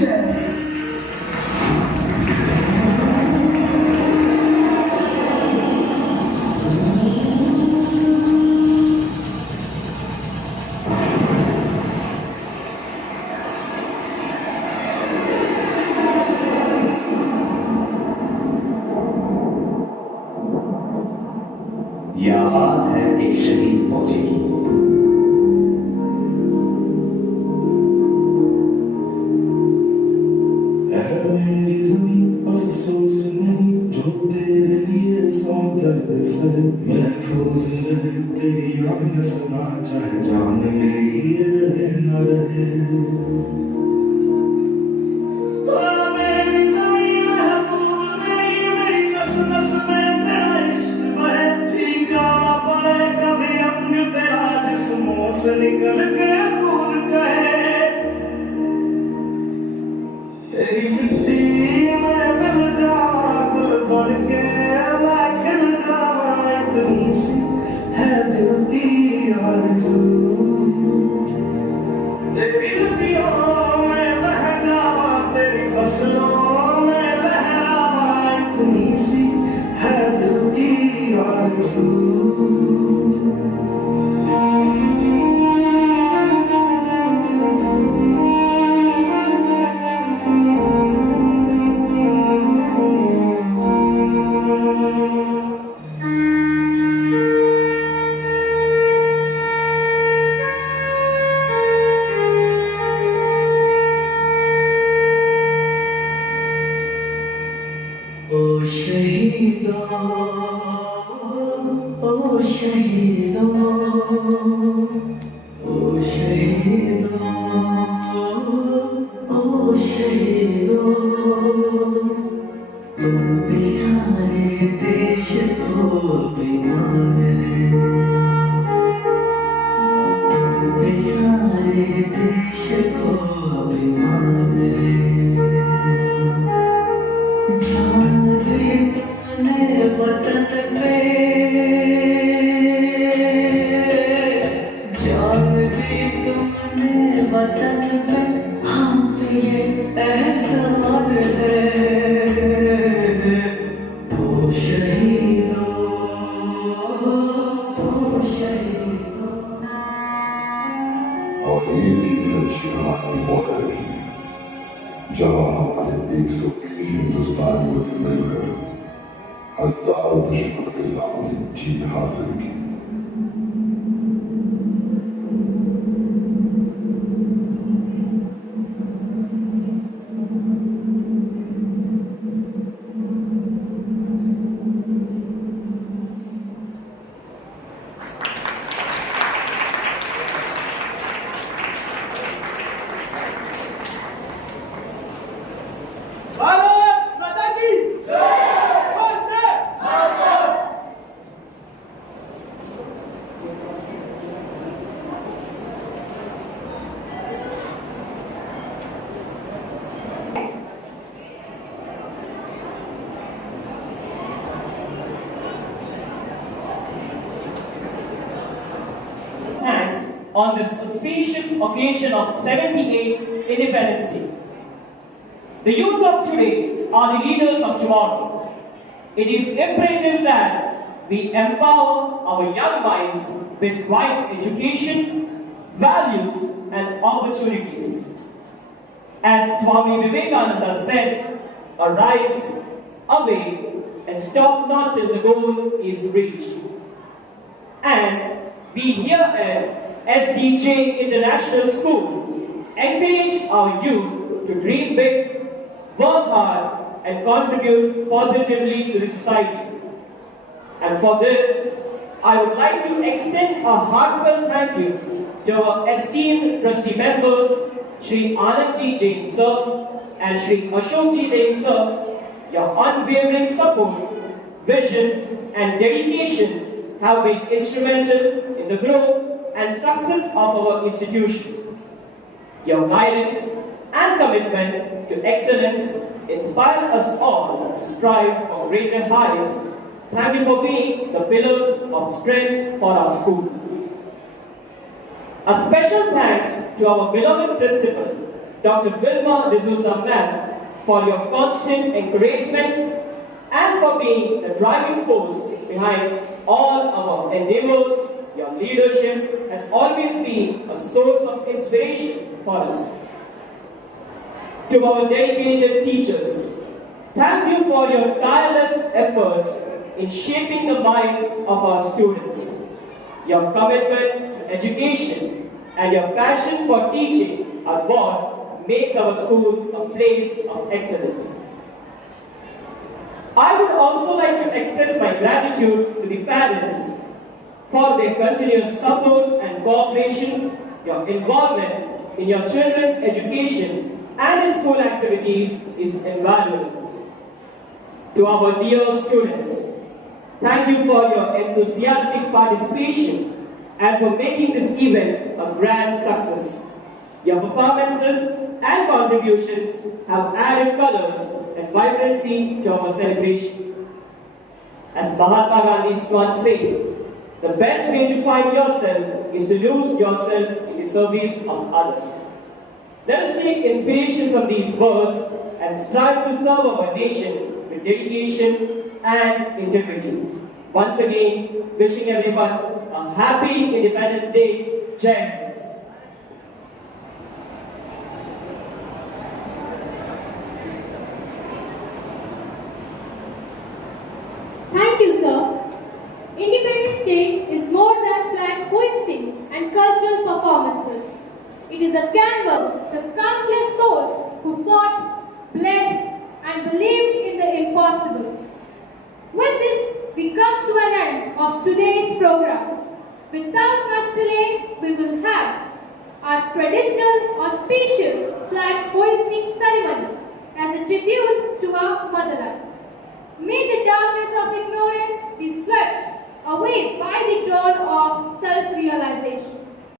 जय। ये आवाज है एक शहीद फौजी की। मेरी ज़मीं अफसोस नहीं जो तेरे लिए सौ दर्द से महफूज रहे तेरी आन सदा चाहे जान मेरी ये रहे न रहे। मेरी ज़मीं महबूब मेरी नस नस में तेरा इश्क बहे, फीका ना पड़े कभी अंग तेरा जिस्मों से निकल के खून कहे। तेरी मिट्टी में मिल जावा गुल बढ़ के मैं खिल जावा, इतनी सी है दिल की आरज़ू। तेरी नदियों में बह जावा तेरी फसलों में लहरावा, इतनी सी है दिल की आरज़ू। ओ शहीदों ओ शहीदों ओ शहीदों ओ शहीदों, तुम भी सारे देश को बेईमान है, तुम भी सारे देश को बेईमान है। जान दी तुमने वतन पे, जान दी तुमने वतन पे, हम पे ये एहसान है। ओ शहीदों ओ शहीदों। और ये भी अच्छी हमारी बॉर्डर है जहाँ हमारे 120 हिंदुस्तानियों ने मिलकर हजारों दुश्मन के सामने जीत हासिल की। On this auspicious occasion of 78th Independence Day. The youth of today are the leaders of tomorrow. It is imperative that we empower our young minds with right education, values, and opportunities. As Swami Vivekananda said, arise, awake, and stop not till the goal is reached. And we here at SDJ International School encourage our youth to dream big, work hard, and contribute positively to the society. And for this, I would like to extend a heartfelt thank you to our esteemed trustee members, Shri Anandji Jain Sir and Shri Ashokji Jain Sir. Your unwavering support, vision, and dedication have been instrumental in the growth and success of our institution. Your guidance and commitment to excellence inspire us all to strive for greater heights. Thank you for being the pillars of strength for our school. A special thanks to our beloved principal, Dr. Vilma D'Souza Ma'am, for your constant encouragement and for being the driving force behind all our endeavors. Your leadership has always been a source of inspiration for us. To our dedicated teachers, thank you for your tireless efforts in shaping the minds of our students. Your commitment to education and your passion for teaching are what makes our school a place of excellence. I would also like to express my gratitude to the parents for their continuous support and cooperation. Your involvement in your children's education and in school activities is invaluable. To our dear students, thank you for your enthusiastic participation and for making this event a grand success. Your performances and contributions have added colors and vibrancy to our celebration. As Mahatma Gandhi once said, the best way to find yourself is to lose yourself in the service of others. Let us take inspiration from these words and strive to serve our nation with dedication and integrity. Once again, wishing everyone a happy Independence Day. Jai Hind. Thank you, sir. Independence Day is more than flag hoisting and cultural performances. It is a canvas to countless souls who fought, bled, and believed in the impossible. With this, we come to an end of today's program. Without much delay, we will have our traditional auspicious flag hoisting ceremony as a tribute to our motherland. May the darkness of ignorance be swept away by the dawn of self-realization.